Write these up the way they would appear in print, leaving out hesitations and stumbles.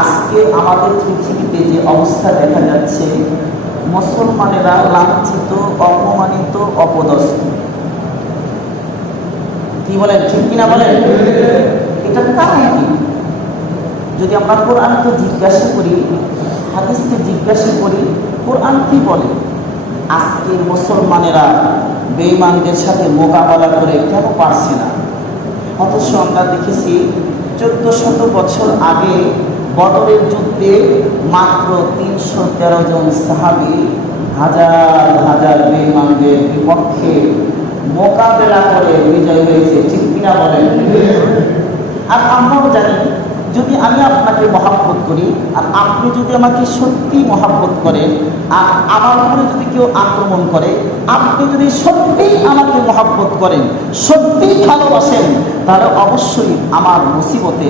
আজকে আমাদের পৃথিবীতে যে অবস্থা দেখা যাচ্ছে, মুসলমানেরা লাঞ্ছিত, অপমানিত, অপদস্থ। কি বলেন, ঠিক কিনা বলেন? এটা কারণ কি? যদি আমরা কোরআনকে জিজ্ঞাসা করি, হাদিসকে জিজ্ঞাসা করি, কোরআন কি বলে? আজকে মুসলমানেরা বেঈমানদের সাথে মোকাবেলা করে কেন পারছে না? অথচ আমরা দেখেছি 1400 বছর আগে বদরের যুদ্ধে মাত্র 313 জন সাহাবী হাজার হাজার বেঈমানদের বিপক্ষে মোকাবেলা করে বিজয় হয়েছে। ঠিক কিনা বলেন? আর আমরাও জানি, যদি আমি আপনাকে মহাব্বত করি আর আপনি যদি আমাকে সত্যি মহাব্বত করেন, আর আমার উপরে যদি কেউ আক্রমণ করে, আপনি যদি সত্যিই আমাকে মহাব্বত করেন, সত্যিই ভালোবাসেন, তাহলে অবশ্যই আমার মুসিবতে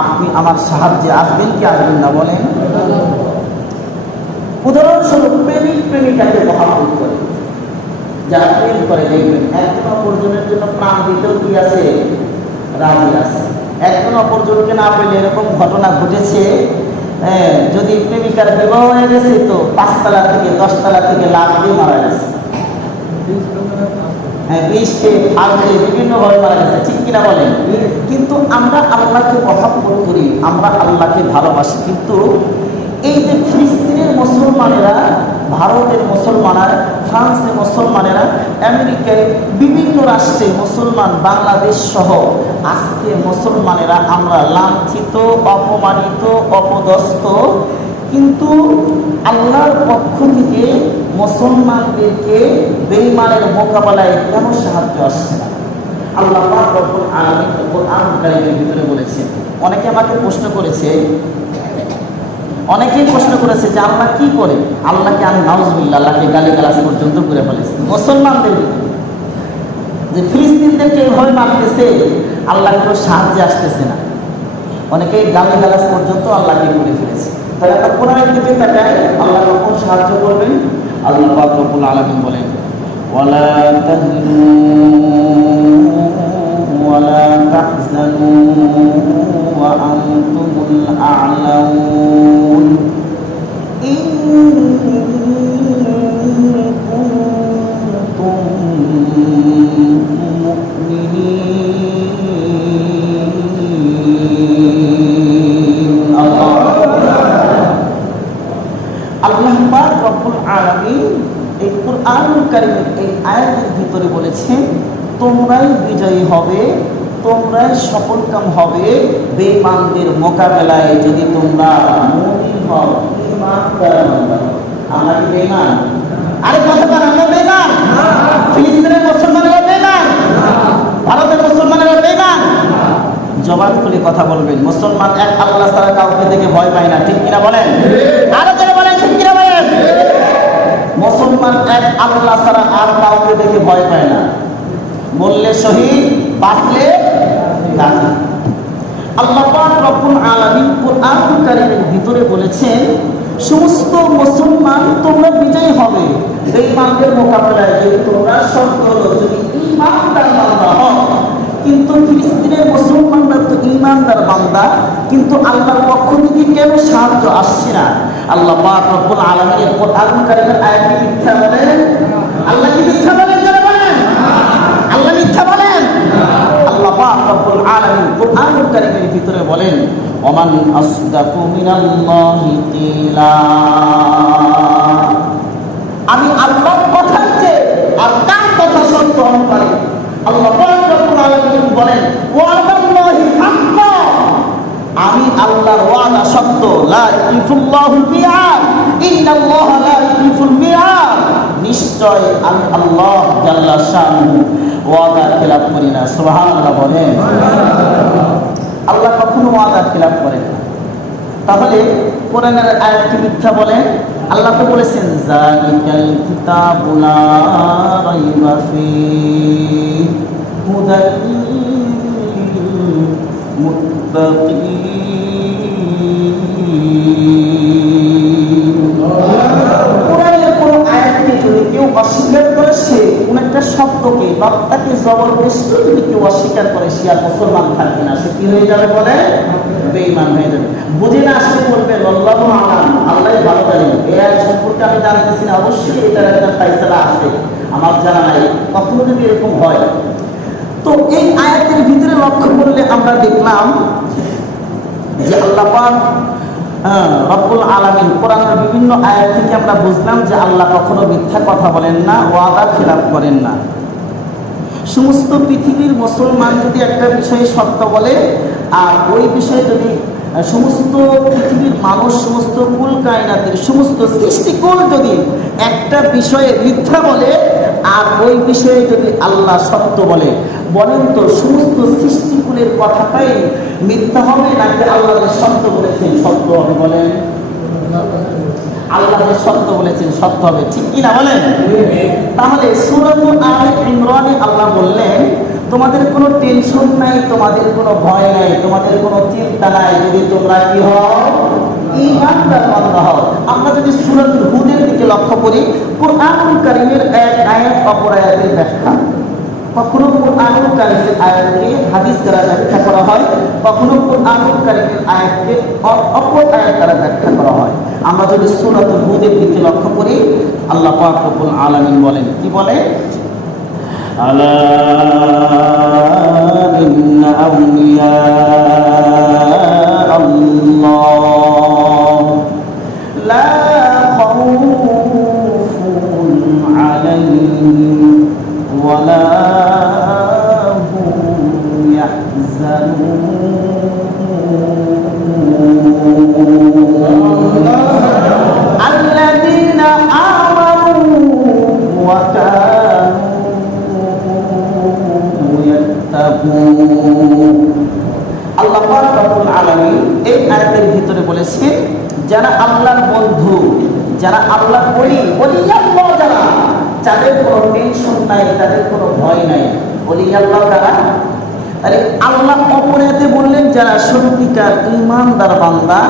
আপনি আমার সাহায্যে আসবেন কি আসবেন না বলেন? উদাহরণস্বরূপ প্রেমিক প্রেমিকাকে মহাব্বত করে, যারা প্রেম করে, দেখবেন একজন অপরজনের জন্য প্রাণ দিতেও কি আছে, রাজি আছে। একজন অপরজনকে না পেলে এরকম ঘটনা ঘটেছে, যদি প্রেমিকার বিবাহ হয়ে গেছে তো 5 তলা থেকে 10 তলা থেকে লাফ দিয়ে মারা গেছে। বিষ খেয়ে ফালতে বিভিন্নভাবে মারা গেছে। ঠিক কিনা বলেন? কিন্তু আমরা আল্লাহকে মহাব্বত করি, আমরা আল্লাহকে ভালোবাসি, কিন্তু এই যে ফিলিস্তিনের মুসলমানেরা, ভারতের মুসলমানেরা, ফ্রান্সের মুসলমানেরা, আমেরিকায় বিভিন্ন রাষ্ট্রে মুসলমান, বাংলাদেশ সহ আজকে মুসলমানেরা আমরা লাঞ্ছিত, অপমানিত, অপদস্থ, কিন্তু আল্লাহর পক্ষ থেকে মুসলমানদেরকে বেঈমানের মোকাবেলায় কেন সাহায্য আসছে না? আল্লাহ পাক রব্বুল আলামিন কোরআন কারীমের ভিতরে বলেছেন। অনেকে আমাকে প্রশ্ন করেছে, অনেকেই প্রশ্ন করেছে যে আল্লাহ কি করে? আল্লাহকে আমি নাউজুবিল্লাহ, আল্লাহকে গালিগালাজ পর্যন্ত করে ফেলেছি মুসলমানদের, যে ফিলিস্তিনদেরকে এভাবে মারতেছে, আল্লাহ কোনো সাহায্যে আসতেছে না। অনেকেই গালিগালাজ পর্যন্ত আল্লাহকে করে ফেলেছে। তাহলে আমরা কোরআনের দিকে তাকাই, আল্লাহ কখন সাহায্য করবেন? আল্লাহ পাক রব্বুল আলামিন বলেন, ওয়ালা তাহিনু ওয়ালা তাহজানু ওয়া আনতুমুল আ'লাউন ইন কুনতুম মুমিনিন। আল্লাহ পাক রব্বুল আলামিন এই কোরআনুল কারীমের এই আয়াতের ভিতরে বলেছেন, তোমরাই বিজয়ী হবে, তোমরাই সফলকাম হবে বেঈমানদের মোকাবেলায় যদি তোমরা মুমিন হও, ঈমানদার বান্দা হও। আমরা কি বেঈমান? আরে কথা বলেন, আমরা বেঈমান? ফিলিস্তিনের মুসলমানেরা বেঈমান? ভারতের মুসলমানেরা বেঈমান? জবান খুলে কথা বলবেন। মুসলমান এক আল্লাহ ছাড়া কাউকে দেখে ভয় পায় না। ঠিক কিনা বলেন? আরো জোরে বলেন, ঠিক কিনা বলেন? মুসলমান এক আল্লাহ ছাড়া আর কাউকে দেখে ভয় পায় না। বললে শহীদ, বাঁচলে গাজী। আল্লাহ পাক রব্বুল আলামিন কোরআনুল কারীমের ভিতরে বলেছেন, সমস্ত মুসলমান তোমরা বিজয়ী হবে বেঈমানদের মোকাবেলায় যদি তোমরা শর্ত হলো যদি ঈমানদার বান্দা হও। কিন্তু ফিলিস্তিনের মুসলমানরা তো ঈমানদার বান্দা, কিন্তু আল্লাহর পক্ষ থেকে কেন সাহায্য আসছে না? আল্লাহ পাক রব্বুল আলামিন কোরআনুল কারীমের আয়াতে মিথ্যা বলেন? আল্লাহ কি মিথ্যা বলেন? যারা বলেন আল্লাহ মিথ্যা বলেন? আল্লাহ পাক রব্বুল আলামিন কোরআনুল কারীমের ভিতরে বলেন, ওমান আসদাকু মিনাল্লাহি কিলা। আমি আল্লাহর কথা যে আর কার কথা সত্য হতে পারে? আল্লাহ পাক রব্বুল আলামিন বলেন, ওয়াদাল্লাহি হাক্কা। আমি আল্লাহর ওয়াদা সত্য। লা ইউখিফুল্লাহুল মিআদ, ইন্নাল্লাহা লা ইউখিফুল মিআদ। নিশ্চয় আমি আল্লাহ জাল্লা শানুহু ওয়াদার খেলাফ করি না। সুবহানাল্লাহ বলেন। আল্লাহ কখনো ওয়াদার খেলাফ করেন না। তাহলে কোরআনের আয়াত কি মিথ্যা বলেন? আল্লাহ তো বলেছেন, যালিকাল কিতাবু লা রাইবা ফীহি হুদাল লিল মুত্তাকিন। কোরআনের কোন আয়াতকে যদি কেউ অস্বীকার করে, সে কোন একটা শব্দকে, বাক্যকে জবরদস্তি যদি কেউ অস্বীকার করে, সে আর মুসলমান থাকবে না। সে কি হয়ে যাবে বলে? বেঈমান হয়ে যাবে। বুঝে না আসলে বলবে আল্লাহু আ'লাম, আল্লাহই ভালো জানেন, এই আয়াত সম্পর্কে আমি জানতেছি না, অবশ্যই এটার একটা ফায়সালা আছে, আমার জানা নাই। কখনো যদি এরকম হয়, তো এই আয়াতের ভিতরে লক্ষ্য করলে আমরা দেখলাম যে আল্লাহ পাক রব্বুল আলামিন কোরআনের বিভিন্ন আয়াত থেকে আমরা বুঝলাম যে আল্লাহ কখনো মিথ্যা কথা বলেন না, ওয়াদা খেলাপ করেন না। সমস্ত পৃথিবীর মুসলমান যদি একটা বিষয়ে সত্য বলে, আর ওই বিষয়ে যদি সমস্ত পৃথিবীর মানুষ, সমস্ত কুল কায়নাতের সমস্ত সৃষ্টিকুল যদি একটা বিষয়ে মিথ্যা বলে, আর ওই বিষয়ে যদি আল্লাহ সত্য বলে, বলেন তো সমস্ত সৃষ্টিকুলের কথাটাই মিথ্যা হবে নাকি আল্লাহ সত্য বলেছেন সত্য হবে? বলেন, আল্লাহ সত্য বলেছেন সত্য হবে, ঠিক কিনা বলেন? তাহলে সূরা আলে ইমরানে আল্লাহ বললেন তোমাদের কোনো টেনশন নাই, তোমাদের কোনো ভয় নাই, তোমাদের কোনো চিন্তা নাই, যদি তোমরা কি হও, ঈমানদার বান্দা হও। আমরা যদি সূরা হুদের দিকে লক্ষ্য করি, কুরআনুল কারীমের এক আয়াত অপর আয়াতের ব্যাখ্যা, কখনো কুরআনুল কারীমের আয়াতকে হাদিস দ্বারা ব্যাখ্যা করা হয়, কখনো কুরআনুল কারীমের আয়াতকে অপর আয়াত দ্বারা ব্যাখ্যা করা হয়। আমরা যদি সূরা হুদের দিকে লক্ষ্য করি, আল্লাহ পাক রব্বুল আলামিন বলেন, কি বলে? আলা ইন্না আউলিয়া আল্লাহ লা খাউফুন আলাইহিম ওয়া লা হুম ইয়াহজানুন আল্লাযীনা আমানু ওয়া আল্লাহ পাক রব্বুল আলামিন এই আয়াতের ভিতরে বলেছেন যারা আল্লাহর বন্ধু, যারা আল্লাহর ওলিয়াল্লাহ, যারা যাদের কোনো টেনশন নাই, তাদের কোনো ভয় নাই, ওলিয়াল্লাহ যারা, তাহলে আল্লাহ অপরাধে বললেন যারা সত্যিকার ঈমানদার বান্দা,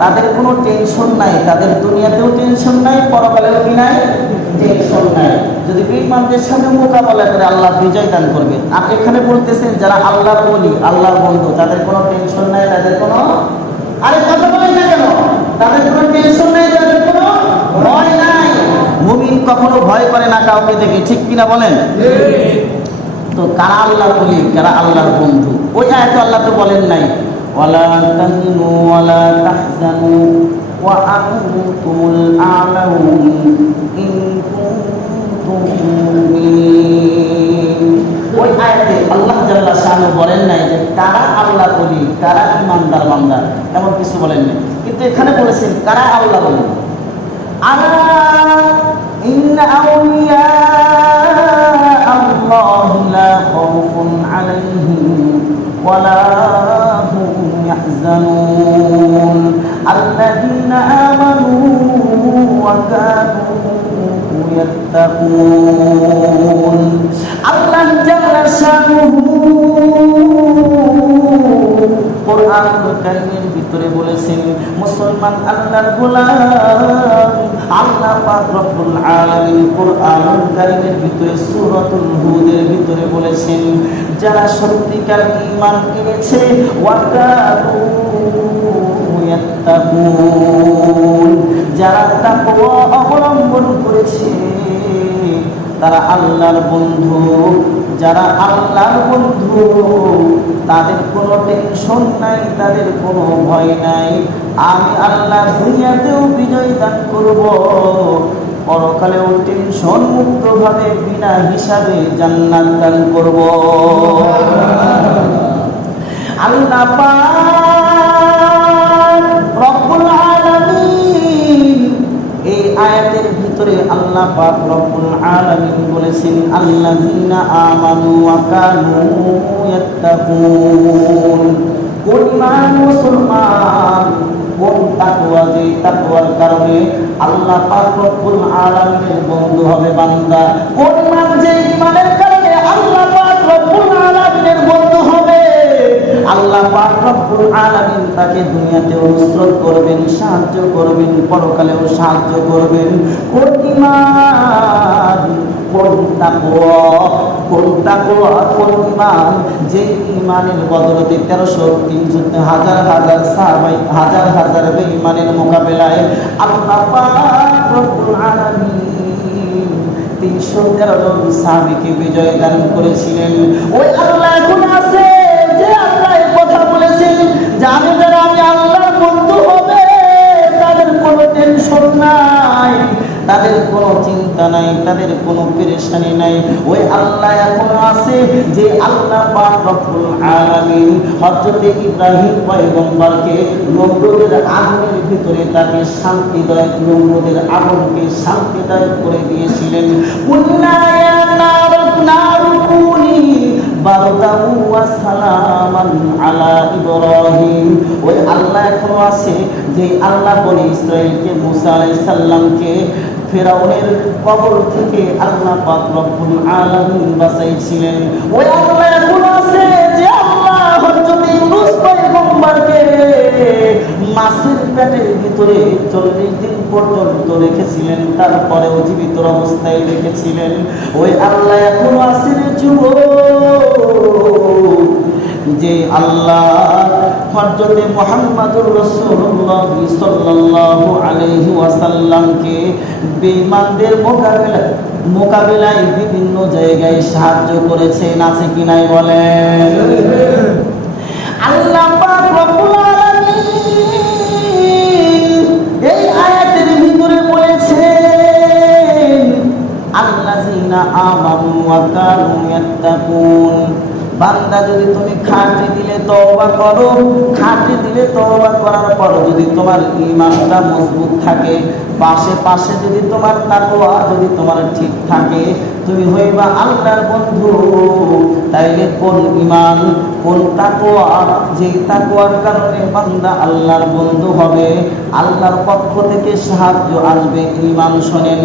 তাদের কোনো টেনশন নাই, তাদের দুনিয়াতেও টেনশন নাই, পরকালেও কি নাই, টেনশন নাই। যদি বেঈমানদের সামনে মোকাবেলা করে আল্লাহ বিজয় দান করবে। আর এখানে বলতেছেন যারা আল্লাহর ওলি, আল্লাহর বন্ধু, তাদের কোনো টেনশন নাই, তাদের কোনো, আরে কথা বলেন না কেন, তাদের কোনো টেনশন নাই, তাদের কোনো ভয় নাই। মুমিন কখনো ভয় করে না কাউকে দেখে, ঠিক কিনা বলেন? তো কারা আল্লাহর ওলি, কারা আল্লাহর বন্ধু? ওই আয়াতে আল্লাহ তো বলেন নাই ওয়ালা তাহিনু ওয়ালা তাহজানু ওয়া আনতুমুল আ'লাউন ইন কুনতুম মুমিনিন। ওই আয়াতে আল্লাহ জাল্লা শানু বলেন নাই যে কারা আল্লাহর ওলি, কারা ঈমানদার বান্দা, এমন কিছু বলেন নাই। কিন্তু এখানে বলেছেন কারা আল্লাহর ওলি। আলা ইন্না আউলিয়া আল্লাহ লা খাউফুন আলাইহিম ওয়া লা হুম ইয়াহজানুন আল্লাযীনা আমানু ওয়া কানু ইয়াত্তাকুন। আল্লাহ জাল্লা শানুহু কোরআনুল কারীমের ভিতরে বলেছেন মুসলমান আল্লাহর গোলাম। আল্লাহ পাক রব্বুল আলামিন কোরআনুল কারীমের ভিতরে সূরাতুল হুদের ভিতরে বলেছেন যারা সত্যিকার ঈমান এনেছে ওয়া কানু ইয়াত্তাকুন, যারা তাকওয়া অবলম্বন করেছে তারা আল্লাহর বন্ধু। যারা আল্লাহর বন্ধু তাদের কোনো টেনশন নাই, তাদের কোনো ভয় নাই। আমি আল্লাহ দুনিয়াতেও বিজয় দান করব, পরকালেও টেনশন মুক্ত ভাবে বিনা হিসাবে জান্নাত দান করব। আল্লাহ পাক রব্বুল আলামিন এই আয়াতের ভিতরে আল্লাহ পাক রব্বুল আলামিন বলেছেন আল্লাযীনা আমানু ওয়া কানু ইয়াত্তাকুন। কোন মুসলমান, কোন তাকওয়া, যে তাকওয়ার কারণে আল্লাহ পাক রব্বুল আলামিনের বন্ধু হবে বান্দা। কোন যে ঈমানের কারণে আল্লাহ পাক রব্বুল আলামিনের বন্ধু হবে। আল্লাহ পাক রব্বুল আলামিন তাকে দুনিয়াতেও নুসরত করবেন, সাহায্য করবেন, পরকালেও সাহায্য করবেন। কোন ঈমান, কোন তাকওয়া, কোন তাকওয়া, কোন ঈমান, যে ঈমানের বদলতে 1303 হাজার হাজার সাহাবায়ে, হাজার হাজার বেঈমানের মোকাবেলায় আল্লাহ পাক রব্বুল আলামিন 313 জন সাহাবীকে বিজয় দান করেছিলেন। ওই আল্লাহ এখন আছে, যে আল্লাহ কথা বলেছেন জানে যারা আমি আল্লাহর বন্ধু হবে তাদের কোনো টেনশন নাই, তাদের কোনো চিন্তা নাই, তাদের কোনো পেরেশানি নাই। ওই আল্লাহ এখন আছে, যে আল্লাহ পাক রব্বুল আলামিন হযরত ইব্রাহিম পয়গম্বরকে নমরুদের আগুনের ভিতরে তাকে শান্তিদায়ক, নমরুদের আগুনকে শান্তিদায়ক করে দিয়েছিলেন। কুল্লা ইয়া নারুকুনি বারদাউ ওয়া সালামান আলা ইব্রাহিম। ওই আল্লাহ এখনো আছে, যে আল্লাহ বনি ইসরাঈলকে, মুসা আলাইহিস সালামকে ফিরাউনের কবর থেকে আল্লাহ পাক রব্বুল আলামিন বাঁচাইছিলেন। ওই আল্লাহ এখনো আছে, যে আল্লাহ হযরত ইউনূস পয়গম্বরকে মাছের পেটের ভিতরে 40 দিন পর্যন্ত রেখেছিলেন, তারপরেও জীবিত অবস্থায় রেখেছিলেন। ওই আল্লাহ এখনো আছে রে যুবক, যে আল্লাহ হযরত মুহাম্মদুর রাসূলুল্লাহ সাল্লাল্লাহু আলাইহি ওয়াসাল্লামকে বেঈমানদের মোকাবিলায় বিভিন্ন জায়গায় সাহায্য করেছেন, আছে কি নাই বলেন? আল্লাহ পাক রব্বুল আলামিন এই আয়াতের ভিতরে বলেছেন আল্লাযীনা আমানু ওয়া কানু ইয়াত্তাকুন। বান্দা যদি তুমি খাঁটি দিলে তওবা করো, খাঁটি দিলে তওবা করার পর যদি তোমার ঈমানটা মজবুত থাকে, পাশে পাশে যদি তোমার তাকওয়া যদি তোমার ঠিক থাকে, তুমি হইবা আল্লাহর বন্ধু। তাইলে কোন ঈমান, কোন তাকওয়া, যে তাকওয়ার কারণে বান্দা আল্লাহর বন্ধু হবে, আল্লাহর পক্ষ থেকে সাহায্য আসবে। ঈমান শোনেন,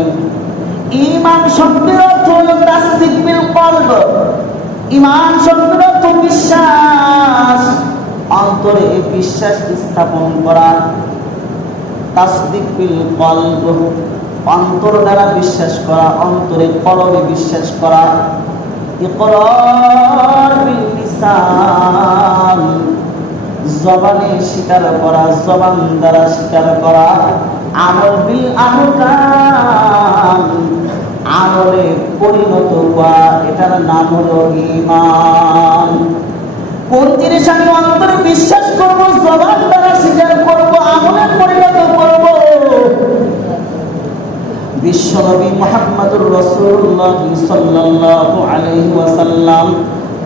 ঈমান শব্দের অর্থ হলো তাসদীক বিল কলব। ঈমান শব্দের অর্থ বিশ্বাস, অন্তরে বিশ্বাস স্থাপন করা। তাসদীক বিল কলব, অন্তর দ্বারা বিশ্বাস করা, অন্তরে কলবে বিশ্বাস করা। ইকরার বিল লিসান, জবানে স্বীকার করা, জবান দ্বারা স্বীকার করা। আমল বিল আরকান, আমলে পরিণত হওয়া, এটার নাম হলো ঈমান। কোন জিনিস আমি অন্তরে বিশ্বাস করব, জবান দ্বারা স্বীকার করব, আমলে পরিণত করব। বিশ্বনবী মুহাম্মদুর রাসূলুল্লাহ সাল্লাল্লাহু আলাইহি ওয়াসাল্লাম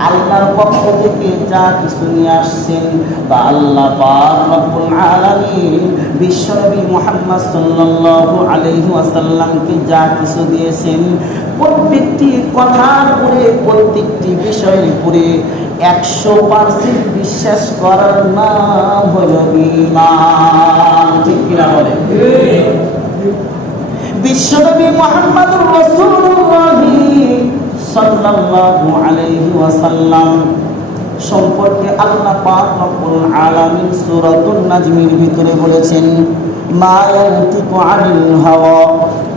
আল্লাহর পক্ষ থেকে যা কিছু নিয়ে আসছেন, বা আল্লাহ পাক রব্বুল আলামিন বিশ্বনবী মুহাম্মদ সাল্লাল্লাহু আলাইহি ওয়াসাল্লামকে যা কিছু দিয়েছেন, প্রত্যেকটি কথার উপরে, প্রত্যেকটি বিষয়ের উপরে 100% বিশ্বাস করার নাম হলো ঈমান। ঠিক কিনা বলেন? বিশ্বনবী মুহাম্মদুর রাসূলুল্লাহ সাল্লাল্লাহু আলাইহি ওয়াসাল্লাম সম্পর্কে আল্লাহ পাক রব্বুল আলামিন সূরাতুন নাজমের ভিতরে বলেছেন, মা ইয়ানতিকু আনিল হাওয়া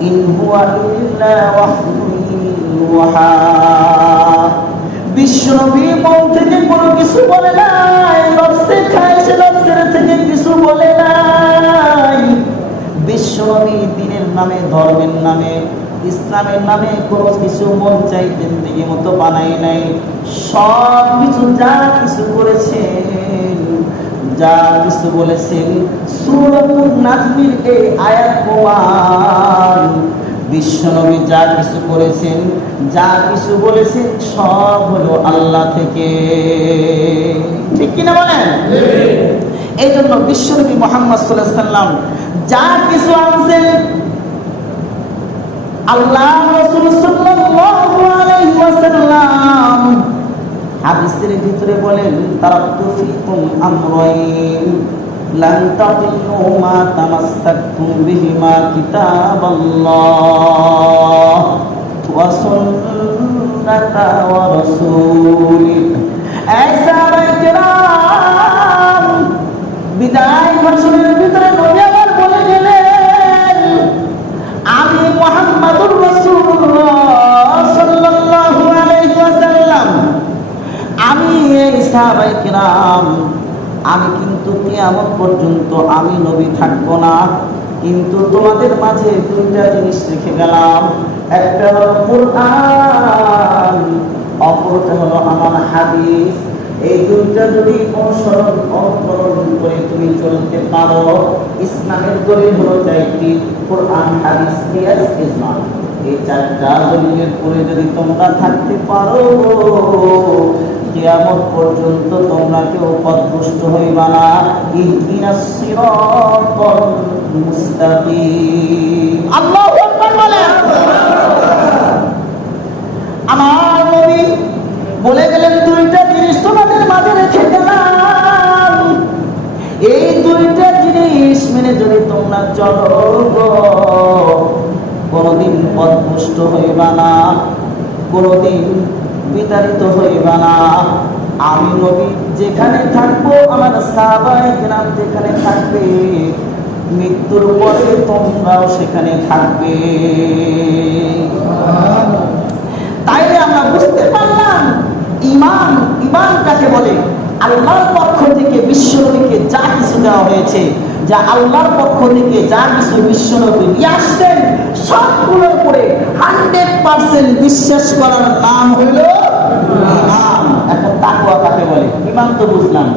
ইন হুয়া ইল্লা ওয়াহয়ুন ইউহা। বিশ্বনবী মন থেকে কোনো কিছু বলে নাই, নফসে খায়ছে, নফসের থেকে কিছু বলে নাই। বিশ্বনবী দ্বীনের নামে, ধর্মের নামে, ইসলামের নামে কোনো কিছু মন চাইতেন দিকে মতো বানাই নাই। সব কিছু যা কিছু করেছেন, যা কিছু বলেছেন, সূরাতুন নাজমের এই আয়াত প্রমাণ। বিশ্বনবী যা কিছু করেছেন, যা কিছু বলেছেন, সব হলো আল্লাহ থেকে। ঠিক কিনা বলেন? এই জন্য বিশ্বনবী মুহাম্মদ সাল্লাল্লাহু আলাইহি ওয়াসাল্লাম যা কিছু আনছেন, আল্লাহ রাসূল সাল্লাল্লাহু আলাইহি ওয়াসাল্লাম হাদিসের ভিতরে বলেন, তারাকতু ফিকুম আমরাইন লান তাদিল্লু মা তামাসসাকতুম বিহিমা কিতাবাল্লাহ ওয়া সুন্নাতা ওয়া রাসূলি। এই সাহাবায়ে কেরাম বিদায় ভাষণের ভিতরে নবী আবার বলে গেলেন, আমি মুহাম্মাদুর রাসূলুল্লাহ সাল্লাল্লাহু আলাইহি ওয়াসাল্লাম, আমি এই সাহাবায়ে কিরাম, আমি কিন্তু কিয়ামত পর্যন্ত আমি নবী থাকবো না, কিন্তু তোমাদের মাঝে দুইটা জিনিস রেখে গেলাম, একটা হলো কুরআন, অপরটা হলো আমার হাদিস। এই দুইটা যদি অনুসরণ করে তুমি চলতে পারো, ইসলামের দলিল হলো চারটি, কুরআন, হাদিস, কিয়াস, ইজমা। এই চারটা দলিলের পরে যদি তোমরা থাকতে পারো, কিয়ামত পর্যন্ত তোমরা কেউ পথভ্রষ্ট হইবা না। ইহদিনাস সিরাতাল মুস্তাকিম। আল্লাহু আকবার বলেন। আমার নবী বলে গেলেন, দুইটা জিনিস তোমাদের মাঝে রেখে গেলাম, এই দুইটা জিনিস মেনে যদি তোমরা চলো, কোনদিন পথভ্রষ্ট হইবা না, কোনদিন বিতাড়িত হইবা না। আমি নবী যেখানে থাকবো, আমার সাহাবায়ে কেরাম যেখানে থাকবে, মৃত্যুর পরে তোমরাও সেখানে থাকবে। তাইলে আমরা বুঝতে পারলাম ঈমান, ঈমান কাকে বলে। আল্লাহর পক্ষ থেকে বিশ্বনবীকে যা কিছু দেওয়া হয়েছে, যা আল্লাহর পক্ষ থেকে যা কিছু বিশ্বনবী নিয়ে আসছেন, সবগুলোর উপরে 100% বিশ্বাস করার নাম হইল ঈমান। এখন তাকওয়া কাকে বলে? ঈমান তো বুঝলাম,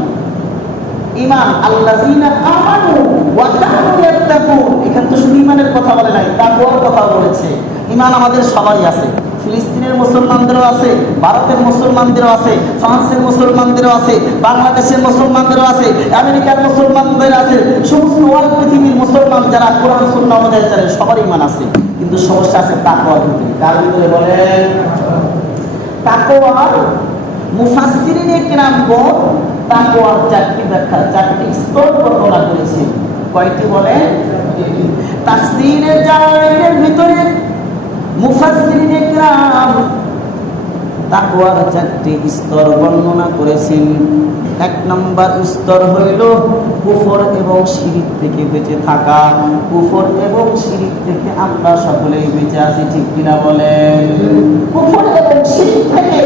ঈমান আল্লাযীনা আমানু ওয়া কানু ইয়াত্তাকুন। এখানে তো শুধু ঈমানের কথা বলে নাই, তাকওয়ার কথা বলেছে। ঈমান আমাদের সবারই আছে, ফিলিস্তিনের মুসলমানদেরও আছে, ভারতের মুসলমানদেরও আছে, ফ্রান্সের মুসলমানদেরও আছে, বাংলাদেশের মুসলমানদেরও আছে, আমেরিকার মুসলমানদের আছে, সমস্ত ওয়ার্ল্ড পৃথিবীর মুসলমান যারা কোরআন সুন্নাহ অনুযায়ী চলে, সবার ঈমান আছে। কিন্তু সমস্যা আছে তাকওয়ার ভিতরে। কার ভিতরে বলেন? তাকওয়ার মুফাসসিরিনে কিরামগণ তাকওয়ার চারটি ব্যাখ্যা, চারটি স্তর বর্ণনা করেছেন। কয়টি বলেন? তাফসীরে জালালাইনের ভিতরে মুফাসসিরিনে কিরাম তাকওয়ার চারটি স্তর বর্ণনা করেছেন। এক নম্বর স্তর হইল কুফর এবং শিরক থেকে বেঁচে থাকা। কুফর এবং শিরক থেকে আমরা সকলেই বেঁচে আছি, ঠিক কিনা বলেন? কুফর এবং শিরক থেকে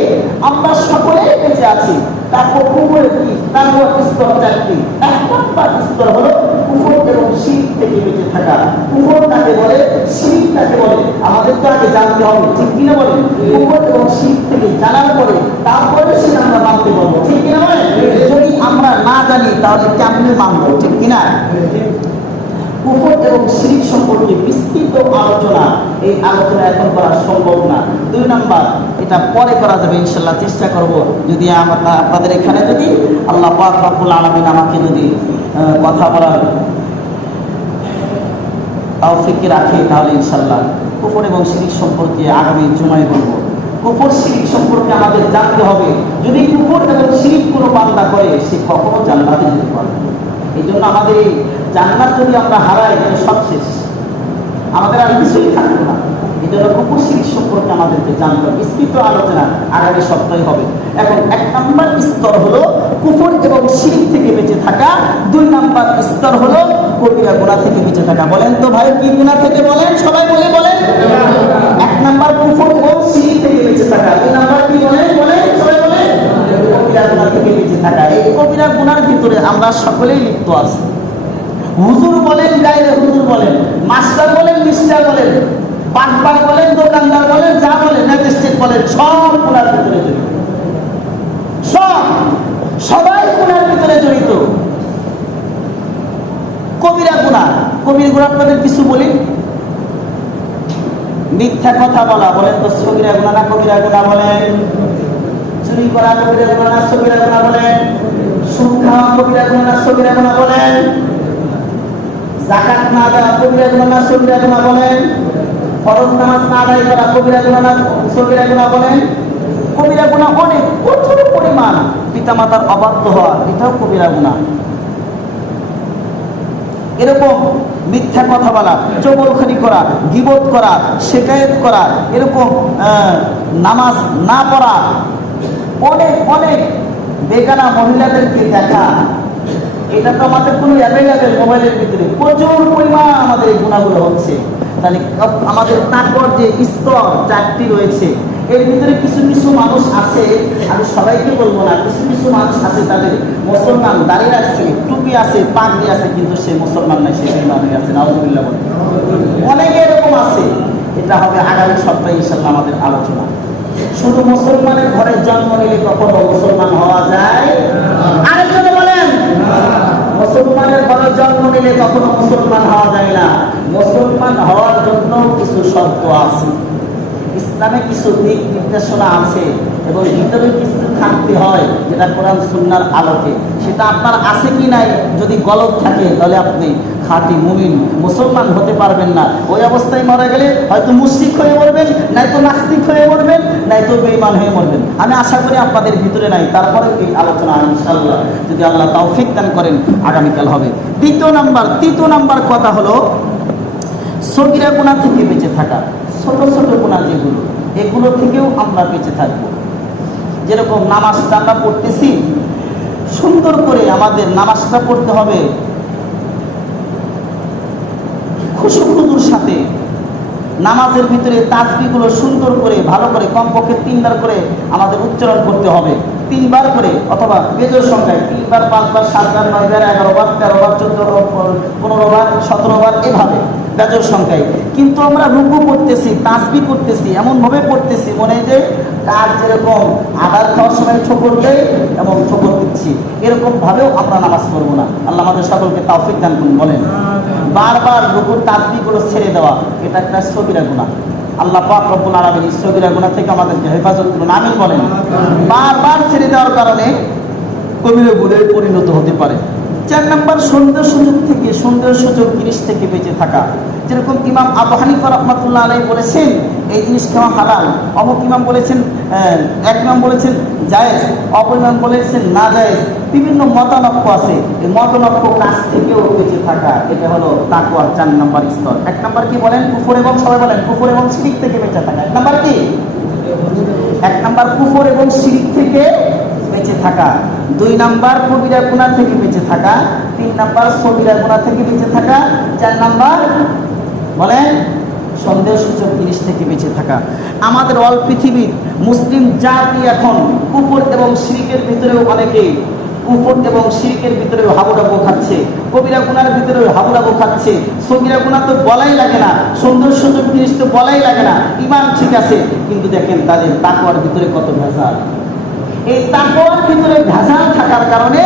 আমরা সকলেই বেঁচে আছি। তারপর কুফর কি? তারপর স্তর চারটি। এক নম্বর স্তর হলো কুফর এবং শিরক থেকে বেঁচে থাকা। কুফর কাকে বলে, শিরক কাকে বলে, আমাদের তো আগে জানতে হবে, ঠিক কিনা বলেন? কুফর এবং শিরক থেকে জানার পরে তারপরে সেটা আমরা মানতে পারবো, ঠিক কিনা বলেন? যদি আমরা না জানি তাহলে কেমনে মানবো, ঠিক কিনা? কুফর এবং শিরক সম্পর্কে বিস্তৃত আলোচনা, এই আলোচনা এখন করা সম্ভব না। দুই নাম্বার, এটা পরে করা যাবে ইনশাআল্লাহ, চেষ্টা করব। যদি আপনাদের এখানে যদি আল্লাহ পাক রব্বুল আলামিন আমাকে যদি কথা বলার তৌফিক রাখে, তাহলে ইনশাআল্লাহ কুফর এবং শিরক সম্পর্কে আগামী জুমায় বলবো। কুফর শিরক সম্পর্কে আমাদের জানতে হবে। যদি কুফর এবং শিরক কোনো বান্দা করে, সে কখনো জান্নাতে যেতে পারবে না। এই জন্য আমাদের এই জান্নাত যদি আমরা হারাই, তাহলে সব শেষ, আমাদের আর কিছুই থাকবে না। এই জন্য কুফর শিরক সম্পর্কে আমাদেরকে জানতে হবে। বিস্তৃত আলোচনা আগামী সপ্তাহে হবে। এখন এক নম্বর স্তর হলো কুফর এবং শিরক থেকে বেঁচে থাকা। দুই নম্বর স্তর হলো কবিরা গুনাহ থেকে বেঁচে থাকা। বলেন তো ভাই, কি গুনাহ থেকে? বলেন, সবাই বলেন। এক নম্বর কুফর এবং শিরক থেকে বেঁচে থাকা। দুই নম্বর কি? বলেন, সবাই বলেন। কবিরা গুনাহ থেকে বেঁচে থাকা। এই কবিরা গুনাহর ভিতরে আমরা সকলেই লিপ্ত আছি। হুজুর বলেন, গায়রে হুজুর বলেন, মাস্টার বলেন, মিস্টার বলেন, বাটপার বলেন, দোকানদার বলেন, যা বলেন, ম্যাজিস্ট্রেট বলেন, সব গুনার ভিতরে জড়িত। সবাই গুনার ভিতরে জড়িত। কবিরা গুনাহ, কবিরা গুনাহ আপনাদের কিছু বলি। মিথ্যা কথা বলা, বলেন তো সগীরা গুনাহ না কবিরা গুনাহ? বলেন। চুরি করা কবিরা গুনাহ না সগীরা গুনাহ? বলেন। সুদ খাওয়া কবিরা গুনাহ না সগীরা গুনাহ? বলেন। যাকাত না দেওয়া কবিরা গুনাহ না সগীরা গুনাহ? বলেন। ফরজ নামাজ না আদায় করা কবিরা গুনাহ না সগীরা গুনাহ? বলেন। কবিরা গুনাহ অনেক, প্রচুর পরিমাণ। পিতামাতার অবাধ্য হওয়া, এটাও কবিরা গুনাহ। এরকম মিথ্যা কথা বলা, চগলখড়ি করা, গীবত করা, শিকায়েত করা, এরকম নামাজ না পড়া, অনেক বেগানা মহিলাদেরকে দেখা, এটা তো আমাদের কোনো অ্যাভেলেবেল মোবাইলের ভিতরে প্রচুর পরিমাণ আমাদের এই গুণাগুলো হচ্ছে। তাহলে আমাদের তাকওয়ার যে স্তর 4টি রয়েছে, এর ভিতরে কিছু কিছু মানুষ আছে, আমি সবাইকে বলবো না, কিছু কিছু মানুষ আছে তাদের মুসলমান দাঁড়িয়ে আছে, টুপি আছে, পাগড়ি আছে, কিন্তু সে মুসলমান নয়, সে বেঈমান হয়ে আছে। নাউজুবিল্লাহ বলে অনেকে এরকম আছে। এটা হবে আগামী সপ্তাহে ইনশাআল্লাহ আমাদের আলোচনা। শুধু মুসলমানের ঘরে জন্ম নিলে কখনো মুসলমান হওয়া যায়? আরেকজনে বলেন, মুসলমানের ঘরে জন্ম নিলে কখনো মুসলমান হওয়া যায় না। মুসলমান হওয়ার জন্য কিছু শর্ত আছে, ইসলামে কিছু দিক নির্দেশনা আছে, এবং ভিতরে কিছু থাকতে হয় যেটা কোরআন সুন্নাহর আলোকে। সেটা আপনার আছে কি নাই, যদি গলত থাকে তাহলে আপনি খাঁটি মুমিন মুসলমান হতে পারবেন না। ওই অবস্থায় মারা গেলে হয়তো মুশরিক হয়ে মরবেন, নয়তো নাস্তিক হয়ে মরবেন, নয়তো বেঈমান হয়ে মরবেন। আমি আশা করি আপনাদের ভিতরে নাই, তারপরে এই আলোচনা ইনশাআল্লাহ যদি আল্লাহ তৌফিক দান করেন আগামীকাল হবে। তৃতীয় নাম্বার কথা হলো সগীরা গুনাহ থেকে বেঁচে থাকা। ছোট ছোট গুনাহ যেগুলো, এগুলো থেকেও আমরা বেঁচে থাকবো। যেরকম নামাজটা আমরা পড়তেছি, সুন্দর করে আমাদের নামাজটা পড়তে হবে খুশুর সাথে। নামাজের ভিতরে তাসবিহগুলো সুন্দর করে ভালো করে কমপক্ষে 3 বার করে আমাদের উচ্চারণ করতে হবে, 3 বার করে, অথবা বেজোড় সংখ্যায় 3 বার, 5 বার, 7 বার, 9 বার, 11 বার, 13 বার, 14 বার, 15 বার, 17 বার, এভাবে বেজোড় সংখ্যায়। কিন্তু আমরা রুকু করতেছি, তাসবিহ করতেছি, এমনভাবে পড়তেছি মনে হয় যে কার যেরকম আদার খাওয়ার সময় ঠোকর দেয় এবং ঠোকর দিচ্ছি, এরকম ভাবেও আমরা নামাজ পড়বো না। আল্লাহ আমাদের সকলকে তৌফিক দান করুন। বলেন, বারবার রুকুর তাসবিহগুলো ছেড়ে দেওয়া, এটা একটা সগীরা গুনাহ। আল্লাহ পাক রব্বুল আলামিন এই সগীরা গুনাহ থেকে আমাদেরকে হেফাজত করুন, আমিন বলেন। বারবার ছেড়ে দেওয়ার কারণে কবিরা গুনাহে পরিণত হতে পারে। 4 নম্বর, সন্দেহ সুযোগ জিনিস থেকে বেঁচে থাকা। যেরকম ইমাম আবু হানিফা রাহমাতুল্লাহ আলাইহি বলেছেন এই জিনিস খাওয়া হালাল, অমুক ইমাম বলেছেন, এক ইমাম বলেছেন জায়েজ, অপর ইমাম বলেছেন না জায়েজ। বিভিন্ন মতানক্য আছে, এই মতানক্য কাজ থেকেও বেঁচে থাকা, এটা হলো তাকওয়ার 4 নম্বর স্তর। 1 নম্বর কি বলেন? কুফর এবং, সবাই বলেন, কুফর এবং শিরক থেকে বেঁচে থাকা। 1 নম্বর কি? 1 নম্বর কুফর এবং শিরক থেকে বেঁচে থাকা। 2 নম্বর কবিরা গুনাহ থেকে বেঁচে থাকা। 3 নম্বর সগীরা গুনাহ থেকে বেঁচে থাকা। 4 নম্বর বলেন সন্দেহসূচক জিনিস থেকে বেঁচে থাকা। আমাদের অল পৃথিবীর মুসলিম জাতি এখন কুফর এবং শিরকের ভিতরেও অনেকে কুফর এবং শিরকের ভিতরেও হাবুডাবু খাচ্ছে, কবিরা গুনার ভিতরেও হাবুডাবু খাচ্ছে। সগীরা গুনাহ তো বলাই লাগে না, সন্দেহসূচক জিনিস তো বলাই লাগে না, ঈমান ঠিক আছে, কিন্তু দেখেন তাদের তাকওয়ার ভিতরে কত ভেজাল। এই তাকওয়ার ভিতরে ভেজাল থাকার কারণে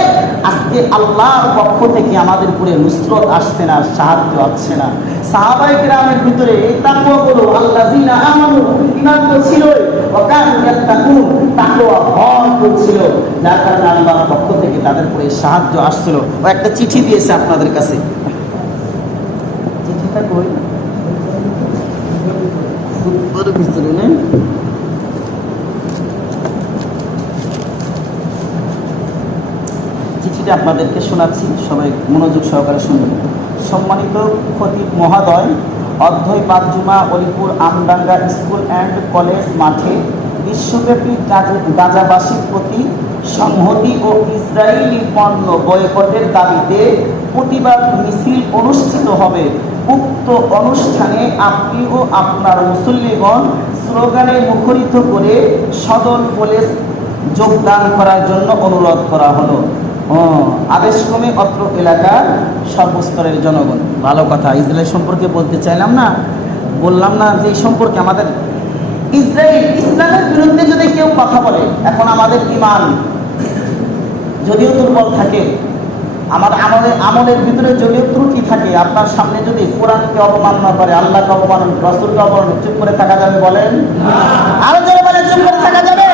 আজকে আল্লাহর পক্ষ থেকে আমাদের উপরে নুসরত আসছে না, সাহায্য আসছে না। সাহাবায়ে কেরামের ভিতরে এই তাকওয়াগুলো, আল্লাযিনা আমানু, ঈমান তো ছিলই, ওয়া কানু ইয়াত্তাকুন, তাকওয়া ভয় করছিল, যার কারণে আল্লাহর পক্ষ থেকে তাদের উপরে সাহায্য আসছিল। ও একটা চিঠি দিয়েছে আপনাদের কাছে, চিঠিটা কই? খুতবার ভিতরে না? চিঠিটা আপনাদেরকে শোনাচ্ছি, সবাই মনোযোগ সহকারে শুনবেন। সম্মানিত খতিব মহোদয়, অধ্যয় পাঁচজুমা Alipur Amdanga school and college মাঠে বিশ্বব্যাপী গাজাবাসীর প্রতি সংহতি ও ইসরায়েলি পণ্য বয়কটের দাবিতে প্রতিবাদ মিছিল অনুষ্ঠিত হবে। উক্ত অনুষ্ঠানে আপনি ও আপনার মুসল্লিগণ স্লোগানে মুখরিত করে সদল বলে যোগদান করার জন্য অনুরোধ করা হলো। আদেশক্রমে অত্র এলাকার সর্বস্তরের জনগণ। ভালো কথা, ইসরায়েল সম্পর্কে বলতে চাইলাম না, বললাম না যে এই সম্পর্কে আমাদের ইসলামের বিরুদ্ধে যদি কেউ কথা বলে, এখন আমাদের ঈমান যদিও দুর্বল থাকে, আমলের ভিতরে যদিও ত্রুটি থাকে, আপনার সামনে যদি কোরআনকে অবমাননা করে, আল্লাহকে অবমাননা, রাসূলকে অবমাননা, চুপ করে থাকা যাবে? বলেন, আরো জোরে বলেন, চুপ করে থাকা যাবে?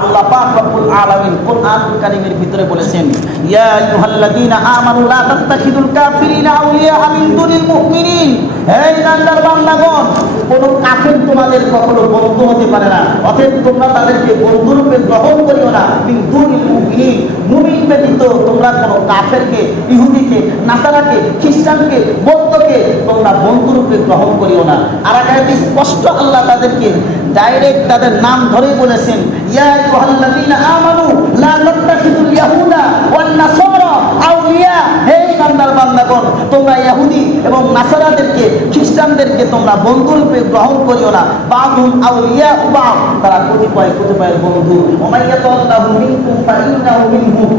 আল্লাহ পাক রব্বুল আলামিন কোরআনুল কারীমের ভিতরে বলেছেন, ইয়া আইয়ুহাল্লাযীনা আমানু লা তাত্তাখিযুল কাফিরিনা আউলিয়া মিন দুনিল মুমিনিন এই ইমানদার বান্দাগণ, কোন কাফের তোমাদের কখনো বন্ধু হতে পারে না, অতএব তোমরা তাদেরকে বন্ধুরূপে গ্রহণ করিও না। মিন দুনিল মুমিনিন, মুমিন ব্যতীত তোমরা কোন কাফেরকে, ইহুদিকে, নাসারাকে, খ্রিস্টানকে, বৌদ্ধকে তোমরা বন্ধুরূপে গ্রহণ করিও না। আর আয়াতে স্পষ্ট আল্লাহ তাদেরকে ডাইরেক্ট তাদের নাম ধরে বলেছেন, ইয়া আইয়ুহাল্লাযীনা আমানু লা তাত্তাখিযুল ইয়াহুদা ওয়ান নাসারা আউলিয়া। হে ইমানদার বান্দাগণ, তোমরা ইহুদি এবং নাসারাদেরকে, খ্রিস্টানদেরকে তোমরা বন্ধুরূপে গ্রহণ করিও না। বা'দুহুম আউলিয়া বা'দ, তারা কতিপয়ের বন্ধু। ওয়া মাইয়াতাল্লাহু মিনকুম ফাইন্নাহু মিনহুম,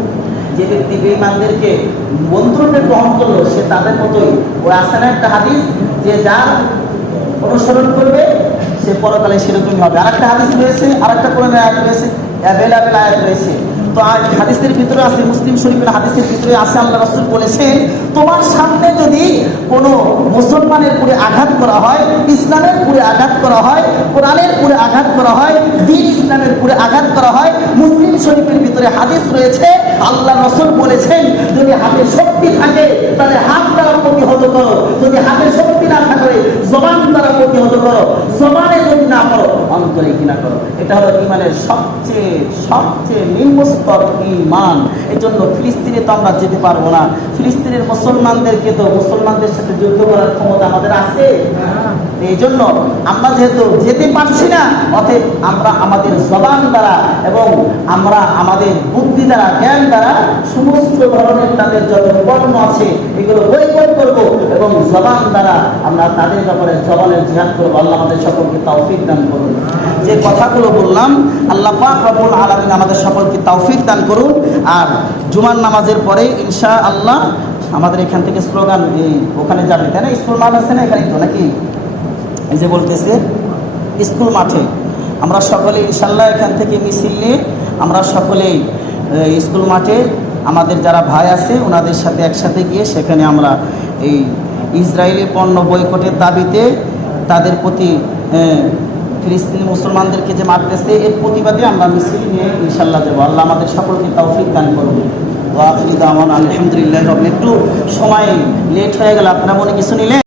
যে ব্যক্তি বেঈমানদেরকে বন্ধুরূপে গ্রহণ করলো সে তাদের মতোই। ওই আছে না একটা হাদিস, যে যার অনুসরণ করবে সে পরকালে সেরকমই হবে। আরেকটা হাদিস রয়েছে, আরেকটা কোরআনের আয়াত রয়েছে, অ্যাভেলেবেল আয়াত রয়েছে। তো হাদিসের ভিতরে আছে, মুসলিম শরীফের হাদিসের ভিতরে আছে, আল্লাহ রাসূল বলেছেন, তোমার সামনে যদি কোনো মুসলমানের উপরে আঘাত করা হয়, ইসলামের উপরে আঘাত করা হয়, কোরআনের উপরে আঘাত করা হয়, দ্বীন ইসলামের উপরে আঘাত করা হয়, মুসলিম শরীফের ভিতরে হাদিস রয়েছে, আল্লাহ রাসূল বলেছেন, যদি হাতে শক্তি থাকে তাহলে হাত দ্বারা প্রতিহত করো, যদি হাতে শক্তি না থাকে জবান দ্বারা প্রতিহত করো, জবানে যদি না করো অন্তরে কিনা করো। এটা হলো ঈমানের সবচেয়ে নিম্ন স্তর ঈমান। এই জন্য ফিলিস্তিনে তো আমরা যেতে পারবো না, ফিলিস্তিনের মুসলমানদেরকে তো মুসলমানদের সাথে যুদ্ধ করার ক্ষমতা আমাদের আছে। এই জন্য আমরা যেহেতু যেতে পারছি না, অতএব আমরা আমাদের জবান দ্বারা এবং আমরা আমাদের বুদ্ধি দ্বারা, জ্ঞান দ্বারা সমস্ত ধরনের তাদের যত পণ্য আছে এগুলো বয়কট করবো এবং জবান দ্বারা আমরা তাদের ব্যাপারে জবানের জিহাদ করবো। আল্লাহ আমাদের সকলকে তৌফিক দান করুন। যে কথাগুলো বললাম আল্লাহ পাক রব্বুল আলামিন আমাদের সকলকে তৌফিক দান করুন। আর জুমার নামাজের পরে ইনশাআল্লাহ আমাদের এখান থেকে স্লোগান ওখানে যাবে, তাই না? স্কুল মাঠ আছে না এখানে, তো নাকি এই যে বলতেছে স্কুল মাঠে আমরা সকলে ইনশাআল্লাহ এখান থেকে মিছিল নিয়ে আমরা সকলেই স্কুল মাঠে আমাদের যারা ভাই আছে ওনাদের সাথে একসাথে গিয়ে সেখানে আমরা এই ইসরায়েলি পণ্য বয়কটের দাবিতে তাদের প্রতি ফিলিস্তিনি মুসলমানদেরকে যে মারতেছে এর প্রতিবাদে আমরা মিছিল নিয়ে ইনশাআল্লাহ যাবো। আল্লাহ আমাদের সকলকে তৌফিক দান করবে। ওয়া আখিরু দাওয়ানা আলহামদুলিল্লাহ। একটু সময় লেট হয়ে গেল, আপনারা মনে কিছু নিলেন?